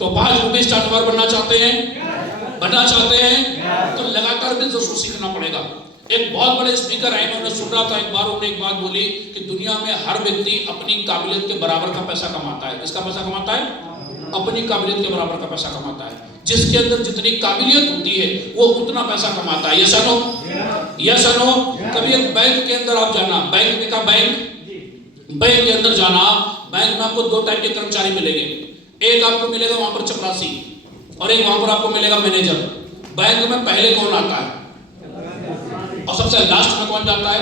तो 5 रुपए स्टार्टअपर बनना चाहते हैं, बनना चाहते हैं, तो लगातार बिजनेस को सीखना पड़ेगा। एक बहुत बड़े स्पीकर है, उन्होंने सुन रहा था एक बार, उन्होंने एक बात बोली कि दुनिया में हर व्यक्ति अपनी काबिलियत के बराबर का पैसा कमाता है। किसका पैसा कमाता है? अपनी काबिलियत के बराबर का पैसा कमाता है। जिसके अंदर जितनी काबिलियत होती है वो उतना पैसा कमाता है। यस और नो? यस और नो? कभी एक बैंक के अंदर आप जाना, बैंक का बैंक के अंदर जाना, बैंक में आपको 2 टाइप के कर्मचारी मिलेंगे। एक आपको मिलेगा वहां पर चपरासी और एक वहां पर आपको मिलेगा मैनेजर। बैंक में पहले कौन आता है और सबसे लास्ट में कौन जाता है?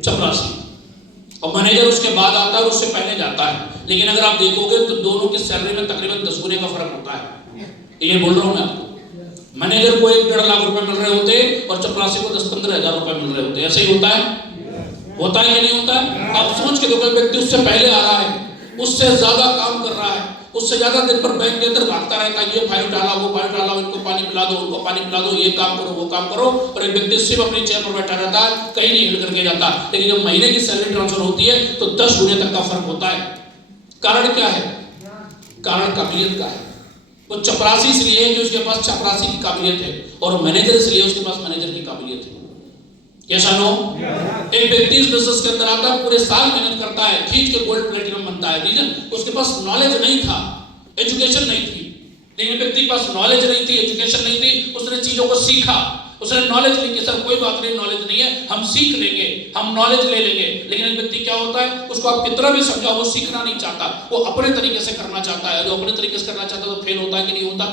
चपरासी। और मैनेजर उसके बाद आता है और उससे पहले जाता है। लेकिन अगर आप देखोगे तो दोनों की सैलरी में तकरीबन 10 गुने का फर्क होता है। ये बोल रहा हूं मैं आपको। मैनेजर को 1-1.5 लाख रुपए मिल रहे होते और चपरासी को 10-15 हजार रुपए मिल रहे होते। ऐसे ही होता है? होता है कि नहीं होता है? आप सोच के देखो, व्यक्ति उससे पहले आ रहा है, उससे ज्यादा काम कर रहा है, उससे ज्यादा दिन पर बैंक के अंदर भागता रहता है, ये फाइल डाला, वो फाइल डाला, इनको पानी पिला दो, उनको पानी पिला दो, ये काम करो, वो काम करो, और एक व्यक्ति सिर्फ अपनी चेयर पर बैठा रहता है, कहीं नहीं हिल करके जाता। लेकिन जब महीने की सैलरी ट्रांसफर होती है तो 10 गुने तक का फर्क होता है। कारण क्या है? कारण काबिलियत का है। वो चपरासी इसलिए है कि उसके पास चपरासी की काबिलियत है, और मैनेजर इसलिए उसके पास मैनेजर की काबिलियत है। कैसा नो? एक व्यक्ति इस बिजनेस के अंदर आता है, पूरे साल मेहनत करता है, खींच के गोल्ड प्लेटिनम बनता है। रीजन? उसके पास नॉलेज नहीं था, एजुकेशन नहीं थी। लेकिन व्यक्ति के पास नॉलेज नहीं थी, एजुकेशन नहीं थी, उसने चीजों को सीखा, उसने नॉलेज ली कि सर कोई बात नहीं, नॉलेज नहीं है, हम सीख लेंगे, हम नॉलेज ले लेंगे। लेकिन एक व्यक्ति क्या होता है, उसको आप कितना भी समझाओ वो सीखना नहीं चाहता, वो अपने तरीके से करना चाहता है। जो अपने तरीके से करना चाहता है तो फेल होता है कि नहीं होता?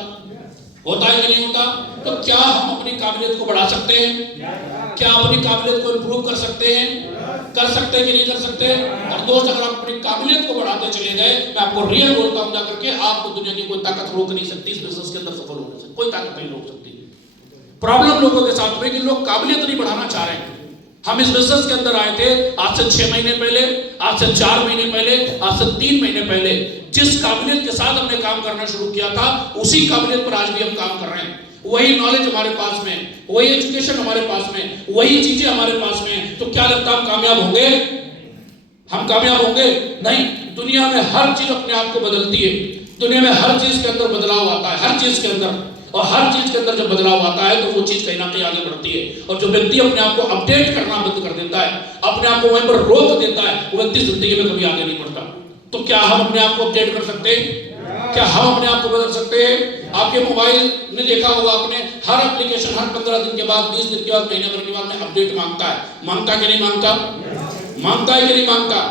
होता है कि नहीं होता? तो क्या हम अपनी काबिलियत को बढ़ा सकते हैं? क्या अपनी काबिलियत को इंप्रूव कर सकते हैं? कर सकते हैं कि नहीं कर सकते? और दोस्त, अगर आप अपनी काबिलियत को बढ़ाते चले गए, मैं आपको रियल बोलता हूं जाकर के, आपको दुनिया की कोई ताकत रोक नहीं सकती इस बिजनेस के अंदर सफल होने से। कोई ताकत नहीं रोक सकती। प्रॉब्लम लोगों के साथ में कि लोग काबिलियत नहीं बढ़ाना चाह रहे हैं। हम इस बिजनेस के अंदर आए थे आज से 6 महीने पहले, आज से 4 महीने पहले, आज से 3 महीने पहले। जिस काबिलियत के साथ हमने काम करना शुरू किया था, उसी काबिलियत पर आज भी हम काम कर रहे हैं। वही नॉलेज हमारे पास में, वही एजुकेशन हमारे पास में, वही चीजें हमारे पास में। तो क्या लगता है हम कामयाब होंगे? हम कामयाब होंगे? नहीं। दुनिया में हर चीज अपने आप को बदलती है। दुनिया में हर चीज के अंदर बदलाव आता है, हर चीज के अंदर। और हर चीज के अंदर जब बदलाव आता है तो वो चीज कहीं ना कहीं आगे बढ़ती है। और जो व्यक्ति अपने आप को अपडेट करना बंद कर देता है, अपने आप को वहीं पर रोक देता है, वो व्यक्ति जिंदगी में कभी आगे नहीं बढ़ता। तो क्या हम अपने आप को अपडेट कर सकते हैं? क्या हम अपने आप को बदल सकते हैं? आपके मोबाइल में देखा होगा आपने, हर एप्लीकेशन हर 15 दिन के बाद, 20 दिन के बाद, महीने भर के बाद में अपडेट मांगता है। मांगता कि नहीं मांगता? मांगता है कि नहीं मांगता?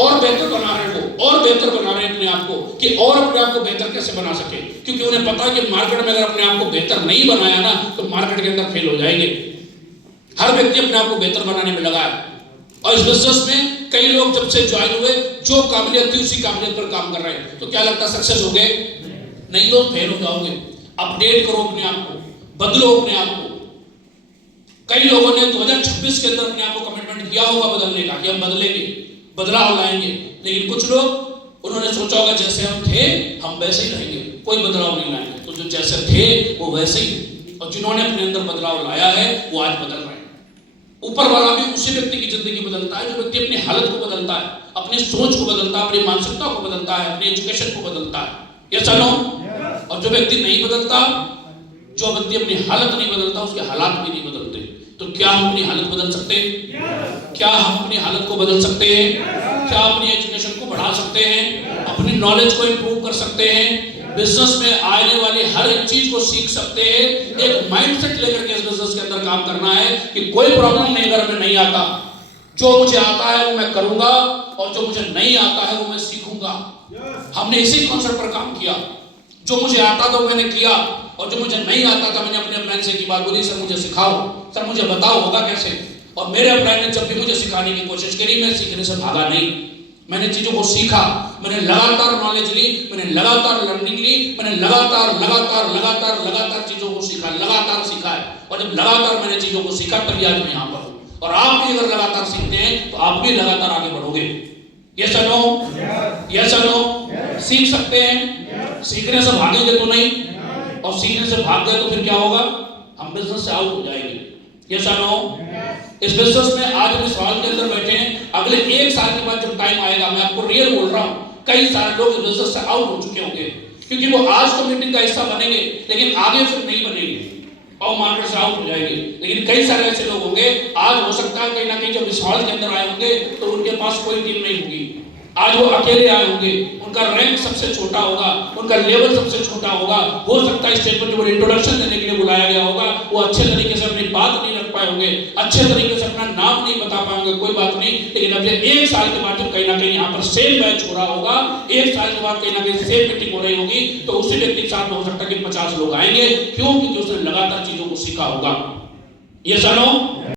और बेहतर बना रहे हो, और बेहतर बना रहे हैं अपने आप को, कि और अपने आप को बेहतर कैसे बना सके। क्योंकि उन्हें पता है कि मार्केट में अगर अपने आप को बेहतर नहीं बनाया ना तो मार्केट के अंदर फेल हो जाएंगे। हर व्यक्ति अपने आप को बेहतर बनाने में लगा है। और इस बिजनेस में कई लोग जब से ज्वाइन हुए, जो काबिलियत थी उसी काबिलियत पर काम कर रहे हैं। तो क्या लगता है सक्सेस हो गए? नहीं, तो फेल हो जाओगे। अपडेट करो अपने आप को, बदलो अपने आप को। कई लोगों ने 2026 के अंदर अपने आप को कमिटमेंट किया होगा बदलने का, कि हम बदलेंगे, बदलाव लाएंगे। लेकिन कुछ लोग उन्होंने सोचा होगा जैसे हम थे हम वैसे ही रहेंगे, कोई बदलाव नहीं लाएंगे। तो जो जैसे थे वो वैसे ही, और जिन्होंने अपने अंदर बदलाव लाया है वो आज बदल रहे हैं। ऊपर वाला भी उसी व्यक्ति की जिंदगी बदलता है जो व्यक्ति अपनी हालत को बदलता है, अपनी सोच को बदलता है, अपनी मानसिकता को बदलता है, अपनी एजुकेशन को बदलता है। ये चलो। और जो व्यक्ति नहीं बदलता, जो व्यक्ति अपनी हालत नहीं बदलता, उसके हालात भी नहीं बदलते। तो क्या हम अपनी हालत बदल सकते हैं? क्या हम अपनी हालत को बदल सकते हैं? क्या अपनी एजुकेशन को बढ़ा सकते हैं? अपनी नॉलेज को इंप्रूव कर सकते हैं? बिजनेस में आने वाली हर एक चीज को सीख सकते हैं। एक माइंडसेट लेकर के इस बिजनेस के अंदर काम करना है कि कोई प्रॉब्लम नहीं, अगर हमें नहीं आता, जो मुझे आता है वो मैं करूंगा, और जो मुझे नहीं आता है वो मैं सीखूंगा। हमने इसी कॉन्सेप्ट पर काम किया। जो मुझे आता था मैंने किया, और जो मुझे नहीं आता था मैंने अपने अपलाइन से की बात बोली, सर मुझे सिखाओ, सर मुझे बताओ होगा कैसे। और मेरे अपलाइन ने जब भी मुझे सिखाने की कोशिश करी, मैं सीखने से भागा नहीं। मैंने चीजों को सीखा, मैंने लगातार नॉलेज ली, मैंने लगातार लर्निंग ली, मैंने लगातार चीजों को सीखा, लगातार सीखा है। और जब लगातार मैंने चीजों को सीखा तभी आज मैं यहाँ पर हूँ। और आप भी अगर लगातार सीखते हैं तो आप भी लगातार आगे बढ़ोगे। यस और नो? यस और नो? सीख सकते हैं। सीखने से भागेंगे तो नहीं, और सीखने से भाग गए तो फिर क्या होगा? हम बिजनेस से आउट हो जाएंगे। यस और नो? इस बिजनेस में आज हम इस हॉल के अंदर बैठे हैं, अगले 1 साल के बाद जब टाइम आएगा, मैं आपको रियल बोल रहा हूँ, कई सारे लोग इस बिजनेस से आउट हो चुके होंगे। क्योंकि वो आज तो मीटिंग का हिस्सा बनेंगे लेकिन आगे फिर नहीं बनेंगे और मार्केट से आउट हो जाएंगे। लेकिन कई सारे ऐसे लोग होंगे, आज हो सकता है कहीं ना कहीं जब इस हॉल के अंदर आए होंगे तो उनके पास कोई टीम नहीं होगी, आज वो अकेले आए होंगे, उनका रैंक सबसे छोटा होगा, उनका लेवल सबसे छोटा होगा। हो सकता है स्टेज पर जो इंट्रोडक्शन देने के लिए बुलाया गया होगा वो अच्छे तरीके से अपनी बात नहीं रख पाए होंगे, अच्छे तरीके से अपना नाम नहीं बता पाएंगे, कोई बात नहीं। लेकिन अब ये 1 साल के बाद जब कहीं ना कहीं यहाँ पर सेम बैच हो रहा होगा, 1 साल के बाद कहीं ना कहीं सेम मीटिंग हो रही होगी, तो उसी व्यक्ति के साथ में हो सकता है कि 50 लोग आएंगे। क्यों? क्योंकि उसने लगातार चीजों को सीखा होगा। ये जानो